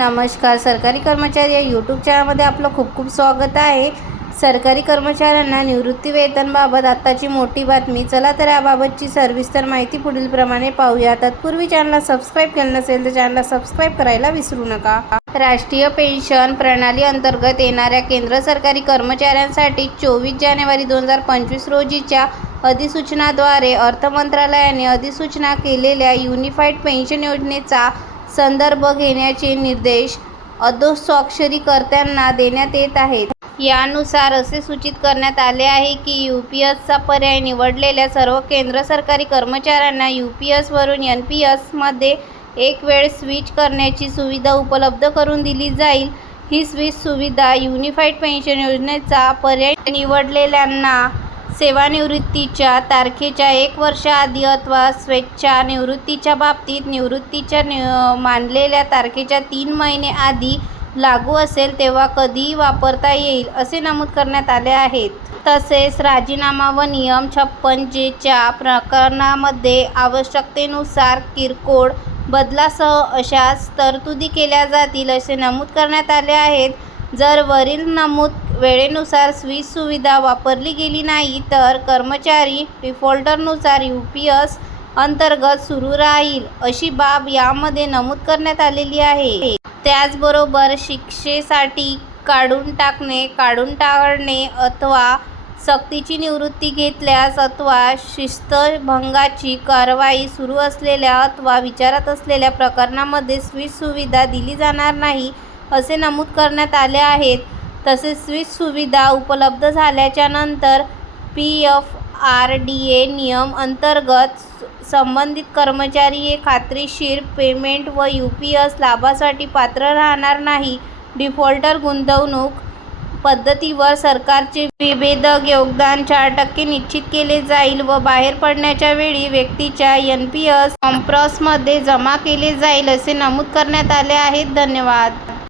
नमस्कार. सरकारी कर्मचारी या यूट्यूब चॅनलमध्ये आपलं खूप खूप स्वागत आहे. सरकारी कर्मचाऱ्यांना निवृत्ती वेतनबाबत आत्ताची मोठी बातमी. चला तर याबाबतची सविस्तर माहिती पुढीलप्रमाणे पाहूया. तत्पूर्वी चॅनलला सबस्क्राईब केलं नसेल तर चॅनलला सबस्क्राईब करायला विसरू नका. राष्ट्रीय पेन्शन प्रणाली अंतर्गत येणाऱ्या केंद्र सरकारी कर्मचाऱ्यांसाठी 24 जानेवारी 2025 रोजीच्या अधिसूचनाद्वारे अर्थ मंत्रालयाने अधिसूचना केलेल्या युनिफाईड पेन्शन योजनेचा संदर्भ घेण्याचे निर्देश अधोस्वाक्षरीकर्त्यांना देण्यात येत आहेत. यानुसार असे सूचित करण्यात आले आहे की यूपीएसचा पर्याय निवडलेल्या सर्व केंद्र सरकारी कर्मचाऱ्यांना यूपीएसवरून एनपीएसमध्ये एक वेळ स्विच करण्याची सुविधा उपलब्ध करून दिली जाईल. ही स्विच सुविधा युनिफाईड पेन्शन योजनेचा पर्याय निवडलेल्यांना सेवानिवृत्तीच्या तारखेच्या 1 वर्ष आधी अथवा स्वेच्छा निवृत्तीच्या बाबतीत निवृत्तीच्या मानलेल्या तारखेच्या 3 महिने आधी लागू असेल तेव्हा कधीही वापरता येईल असे नमूद करण्यात आले आहे. तसेच राजीनामा व नियम 56 च्या प्रकरणांमध्ये आवश्यकतेनुसार किरकोळ बदलासह अशाच तरतुदी केल्या जातील असे नमूद करण्यात आले आहे. जर वरील नमूद वेळेनुसार स्विच सुविधा वापरली गेली नाही तर कर्मचारी डिफॉल्टनुसार यूपीएस अंतर्गत सुरू राहील अशी बाब यामध्ये नमूद करण्यात आलेली आहे. त्याचबरोबर शिक्षेसाठी काढून टाळणे अथवा सक्तीची निवृत्ती घेतल्यास अथवा शिस्तभंगाची कारवाई सुरू असलेल्या अथवा विचारात असलेल्या प्रकरणांमध्ये स्विच सुविधा दिली जाणार नाही असे नमूद करण्यात आले आहे. तसेच स्विच सुविधा उपलब्ध झाल्याच्या नंतर पीएफआरडीए नियम अंतर्गत संबंधित कर्मचारी हे खात्रीशीर पेमेंट व यूपीएस लाभासाठी पात्र राहणार नाही. डिफॉल्टर गुंतवणूक पद्धतीवर सरकारचे विभेदक योगदान 4% निश्चित केले जाईल व बाहेर पडण्याच्या वेळी व्यक्तीच्या एनपीएस कॉम्प्रेसमध्ये जमा केले जाईल असे नमूद करण्यात आले आहे. धन्यवाद.